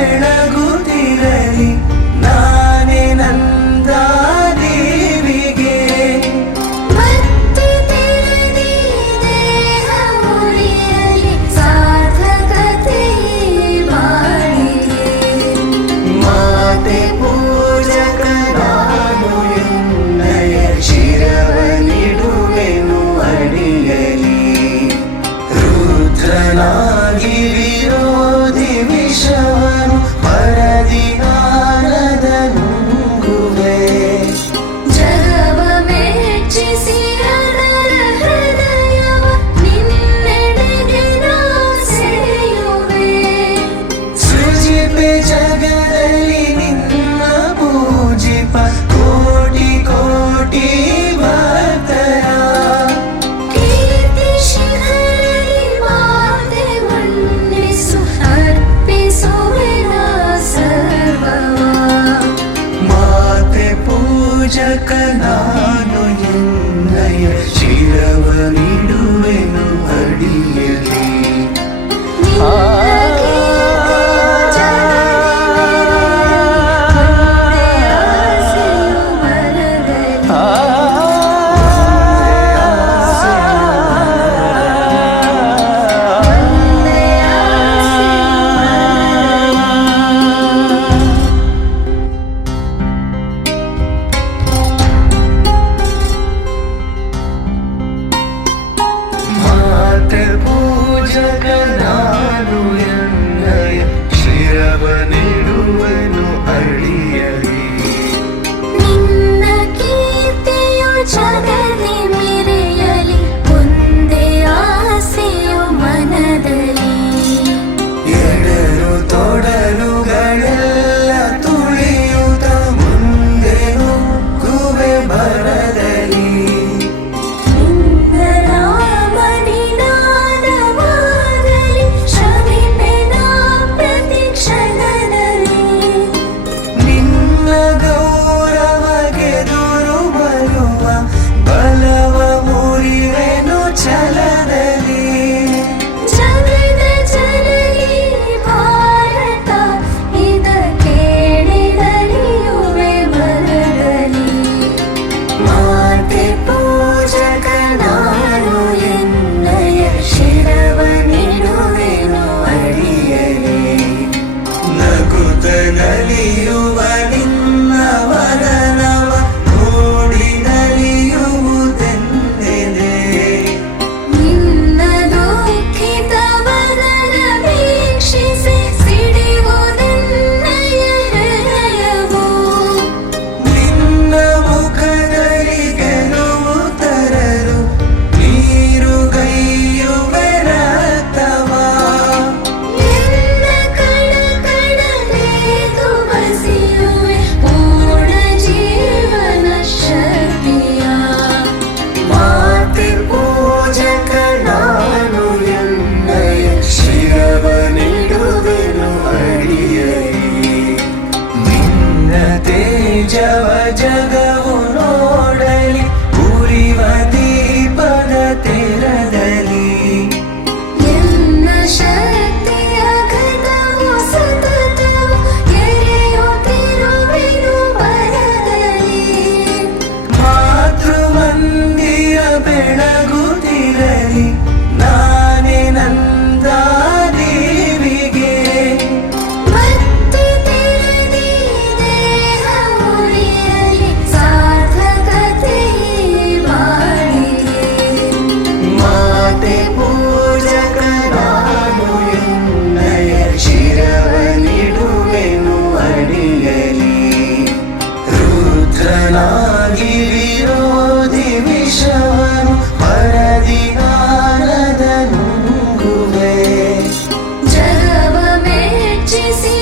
ಬೆಳಗುತ್ತಿರಲಿ ನಾನೇ ನಂದ ದೇವಿಗೆ ಮತ್ತೆ ತೆರೆದಿ ದೇಹ ಉಳಿಯಲಿ ಸಾರ್ಥಕತೆ ಬಾಳಿಗೆ ಮಾತೆ ಪೂಜಕ ನಾನು ಎನ್ನಯ ಶಿರವನಿಡುವೆನು ಅಡಿಯಲಿ ರುದ್ರನಾಗಿ ವಿರೋಧಿ ವಿಷವನು ಪರದಿ ನಾರದ ನುಂಗುವೆ ಜಗವ ಮೆಚ್ಚಿಸಿ ಅದರ ಹೃದಯವ ನಿನ್ನೆಡೆಗೆ ನಾ ಸೆಳೆಯುವೆ ಸೃಜಿಪೆ ಜಗದಲ್ಲಿ ನಿನ್ನ ಪೂಜಿಪ ಕೋಟಿ ಕೋಟಿ ಭಕ್ತರ ಕೀರ್ತಿ ಶಿಖರಲಿ ಮಾತೆ ಮನ್ನಿಸು ಅರ್ಪಿಸುವೆ ನಾ ಸರ್ವವ ಮಾತೆ ಪೂಜಕ ನಾನು ಎನ್ನಯ ಶಿರವನಿಡುವೆನು ಅಡಿಯಲಿ ಮಾತೆ ಪೂಜಕ ನಾನು ಎನ್ನಯ ಶಿರವನಿಡುವೆನು ಅಡಿಯಲಿ ನಿನ್ನ ಕೀರ್ತಿಯು ಜಗದಿ ಮೆರೆಯಲಿ ಒಂದೇ ಆಸೆಯು ಮನದಲ್ಲಿ ಎಡರು ತೊಡರುಗಳೆಲ್ಲ ತುಳಿಯುತ್ತ ಮುಂದೆ ನುಗ್ಗುವೆ ಭರದಲ್ಲಿ ನಿನ್ನ ನಾಮನಿನಾದವಾಗಲಿ ಶ್ರಮಿಪೆನ ಪ್ರತಿ ಕ್ಷಣದಲ್ಲಿ ನಿನ್ನ ಗೌರವಗೆದುರು ಬರುವ ಬಲವ ಮುರಿವೆನು ಛಲದಲ್ಲಿ ಜಗದ ಜನನಿ ಭಾರತ ಇದ ಕೇಳಿದಲಿಯುವೆ ಮನದಲ್ಲಿ ಮಾತೆ ಪೂಜಕ ನಾನು ಎನ್ನಯ ಶಿರವನಿಡುವೆನು ಅಡಿಯಲಿ ನಗುತ್ತ ನಲಿಯುವ ನಿನ್ನ ವದನವ ನೋಡಿ ನಲಿಯುವುದೆಂದಿದೆ ನಿನ್ನ ದುಃಖಿತ ವದನ ವೀಕ್ಷಿಸಿ ಸಿಡಿಯುವುದೆನ್ನಯ ಹೃದಯವು ನಿನ್ನ ಮುಖದಲ್ಲಿ ಗೆಲುವು ತರಲು ನೀರುಗೈಯುವೆ ರಕ್ತವ ಎನ್ನ ಕಣ ಕಣಲೇದು ಬಸಿಯುವೆ ಪೂರ್ಣ ಜೀವನ ಶಕ್ತಿಯ ಮಾತೆ ಪೂಜಕ ನಾನು ಎನ್ನಯ ಶಿರವನಿಡುವೆನು ಅಡಿಯಲಿ ನಿನ್ನ ತೇಜವ ಜಗವು ನೋಡಲಿ ಉರಿವ ದೀಪದ ತೆರದಲ್ಲಿ ಎನ್ನ ಶಕ್ತಿಯ ಘಟವು ಸತತವು ಎರೆಯುತ್ತಿರುವೆನು ಬರದಲ್ಲಿ ಮಾತೃಮಂದಿರ ಬೆಳಗುತ್ತಿರಲಿ ನಾನೇ ನಂದ ದೇವಿಗೆ ಮತ್ತೆ ತೆರೆದಿ ದೇಹ ಉಳಿಯಲಿ ಸಾರ್ಥಕತೆ ಬಾಳಿಗೆ ಮಾತೆ ಪೂಜಕ ನಾನು ಎನ್ನಯ ಶಿರವನಿಡುವೆನು ಅಡಿಯಲಿ ರುದ್ರನಾಗಿ ವಿರೋಧಿ ವಿಷವನು ಪರದಿ ನಾರದ ನುಂಗುವೆ ಜಗವ ಮೆಚ್ಚಿಸಿ